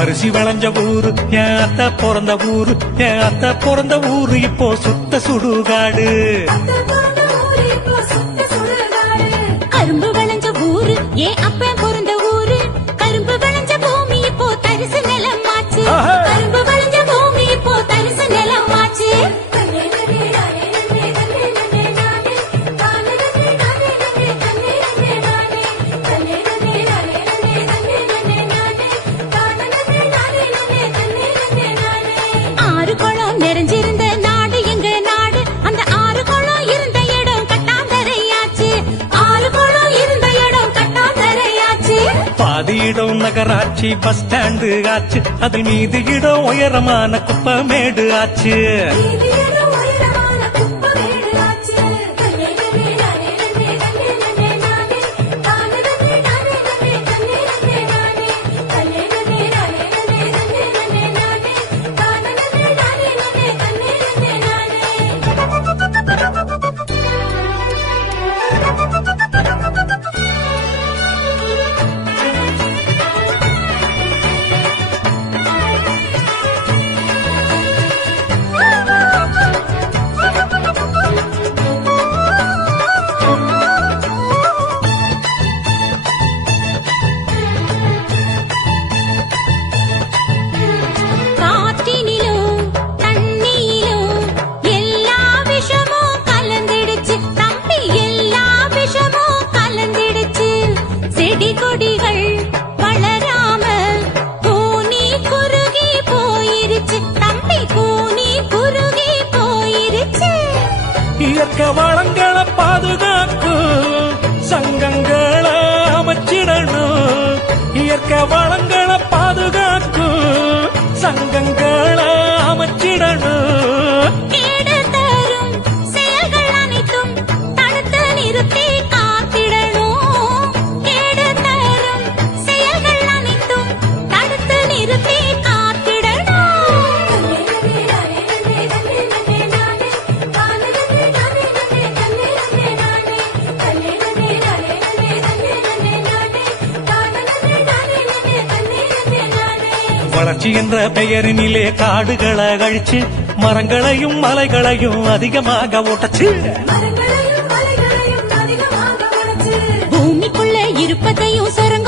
அரிசி வளைஞ்ச ஊரு என் அத்தை பிறந்த ஊரு, என் அத்தை பிறந்த ஊரு இப்போ சுத்த சுடுகாடு. கரும்பு விளைஞ்ச ஊரு என் அப்ப பிறந்த ஊரு, கரும்பு விளைஞ்ச பூமி இப்போ தரிசு நிலம் ஆச்சு. கரும்பு விளைஞ்ச பூமி இப்போ தரிசு நிலம் ஆச்சு. ஆறு குளம் நிறைஞ்சிருந்த நாடு எங்க நாடு, அந்த ஆறு குளம் இருந்த இடம் கட்டாந்தரையாச்சு. ஆறு குளம் இருந்த இடம் கட்டாந்தரையாச்சு. பாதி இடம் நகராட்சி பஸ் ஸ்டாண்டு ஆச்சு, அதில் மீதி இடம் உயரமான குப்பமேடு ஆச்சு. இயற்கை வளங்களை பாதுகாக்கும் சங்கங்களை அமைச்சிடணும். இயற்கை வளங்களை பாதுகாக்கும் சங்கங்களை அமைச்சிடணும். கேடு தரும் செயல்கள் அனைத்தும் தடுத்து நிறுத்தி காத்திடணும். கேடு தரும் செயல்கள் அனைத்தும் தடுத்து நிறுத்தி காத்திடணும். வளர்ச்சி என்ற பெயரினிலே காடுகளை அழிச்சு மரங்களையும் மலைகளையும் அதிகமாக ஓட்டச்சு. பூமிக்குள்ள இருப்பதையும் சுரங்க